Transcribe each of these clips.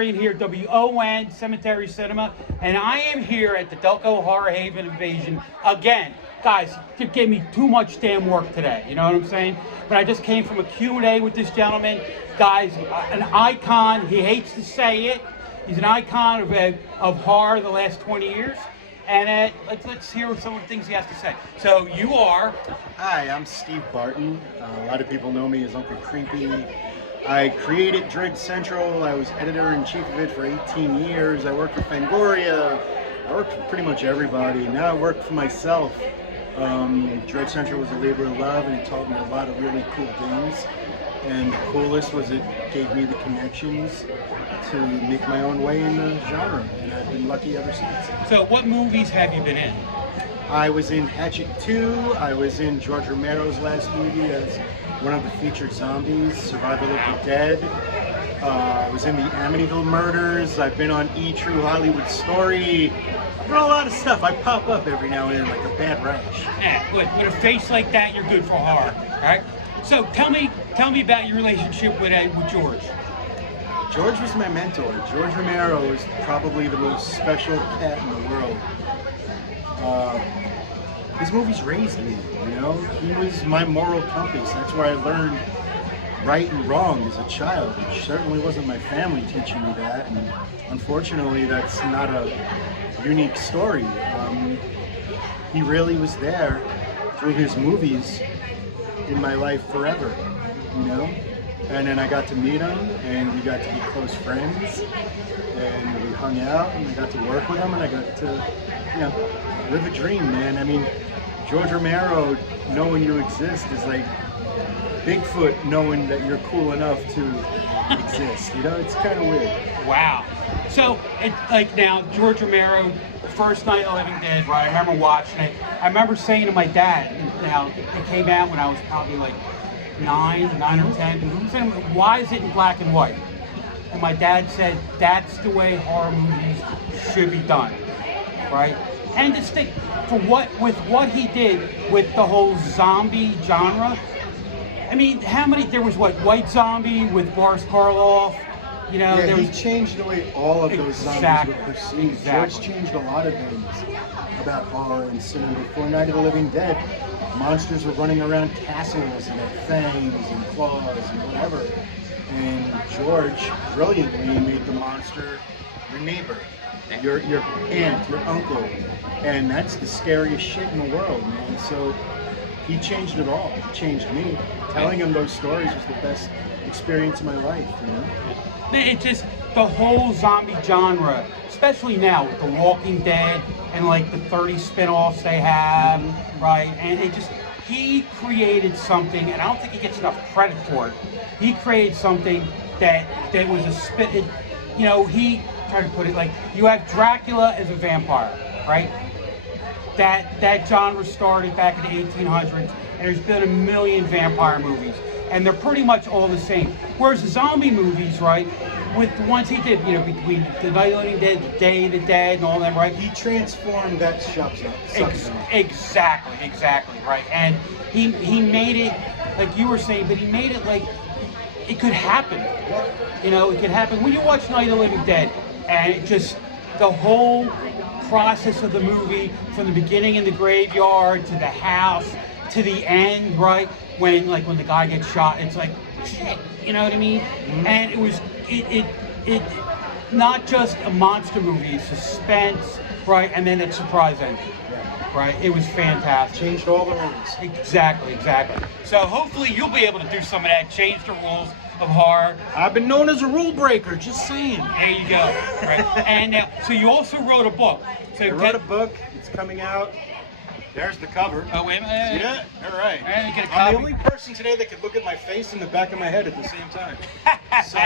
Darbarian here, WON Cemetery Cinema, and I am here at the Delco Horror Haven Invasion again. Guys, you gave me too much damn work today, you know what I'm saying? But I just came from a Q&A with this gentleman. Guys, an icon, he hates to say it. He's an icon of horror the last 20 years. And let's hear some of the things he has to say. So you are... Hi, I'm Steve Barton. A lot of people know me as Uncle Creepy. I created Dread Central. I was editor-in-chief of it for 18 years. I worked for Fangoria. I worked for pretty much everybody. Now I work for myself. Dread Central was a labor of love, and it taught me a lot of really cool things. And the coolest was it gave me the connections to make my own way in the genre, and I've been lucky ever since. So what movies have you been in? I was in Hatchet 2. I was in George Romero's last movie as one of the featured zombies, Survival of the Dead. I was in the Amityville Murders. I've been on E! True Hollywood Story. I've done a lot of stuff. I pop up every now and then like a bad rash. Yeah, with a face like that, you're good for horror, right? So tell me about your relationship with George. George was my mentor. George Romero is probably the most special cat in the world. His movies raised me, you know? He was my moral compass. That's where I learned right and wrong as a child. It certainly wasn't my family teaching me that, and unfortunately that's not a unique story. He really was there through his movies in my life forever, you know? And then I got to meet him, and we got to be close friends, and we hung out, and I got to work with him, and I got to, you know, live a dream, man. I mean, George Romero knowing you exist is like Bigfoot knowing that you're cool enough to exist. You know, it's kind of weird. Wow. So, it's like now, George Romero, first Night of the Living Dead, right? I remember watching it. I remember saying to my dad, now, it came out when I was probably like 9 or 10. He said, why is it in black and white? And my dad said, that's the way horror movies should be done, right? And just think, with what he did with the whole zombie genre, I mean, there was what, White Zombie with Boris Karloff, you know? Yeah, he changed the way all of those zombies were perceived. Exactly. George changed a lot of things about horror and cinema. Before Night of the Living Dead, monsters were running around castles and had fangs and claws and whatever. And George brilliantly made the monster your neighbor, your aunt, your uncle. And that's the scariest shit in the world, man. So he changed it all. He changed me. Telling him those stories was the best experience of my life, you know? It's just the whole zombie genre, especially now with The Walking Dead and like the 30 spin-offs they have, right? And he created something, and I don't think he gets enough credit for it. He created something that was you know, he tried to put it like, you have Dracula as a vampire, right? That genre started back in the 1800s, and there's been a million vampire movies, and they're pretty much all the same. Whereas the zombie movies, right, with the ones he did, you know, between the Night of the Living Dead, the Day of the Dead, and all that, right? He transformed that subgenre. Exactly, right. And he made it, like you were saying, but he made it like it could happen. You know, it could happen. When you watch Night of the Living Dead, and it just, the whole process of the movie, from the beginning in the graveyard to the house to the end, right? When the guy gets shot, it's like shit, you know what I mean? Mm-hmm. And it was it not just a monster movie, suspense, right? And then that surprise ending, right? It was fantastic. Changed all the rules. Exactly. So hopefully you'll be able to do some of that, change the rules of horror. I've been known as a rule breaker, just saying. There you go. Right. And so you also wrote a book. So I wrote a book. It's coming out. There's the cover. Oh, wait a minute. See that? All right. I'm the only person today that could look at my face and the back of my head at the same time. So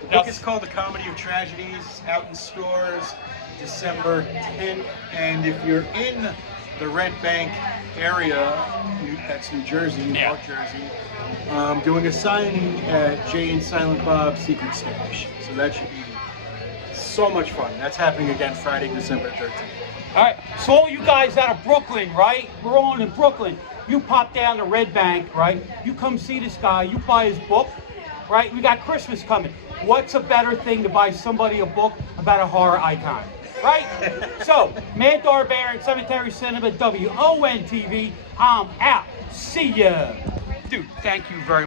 the book is called The Comedy of Tragedies. It's out in stores December 10th. And if you're in the Red Bank area, that's New Jersey, North Jersey, doing a signing at Jay and Silent Bob's Secret Stash. So that should be so much fun. That's happening again Friday, December 13th. All right, so all you guys out of Brooklyn, right? We're all in Brooklyn. You pop down to Red Bank, right? You come see this guy, you buy his book, right? We got Christmas coming. what's a better thing to buy somebody a book about a horror icon, right? So, Mad Darbarian, Cemetery Cinema, WONTV, I'm out. See ya. Dude, thank you very much.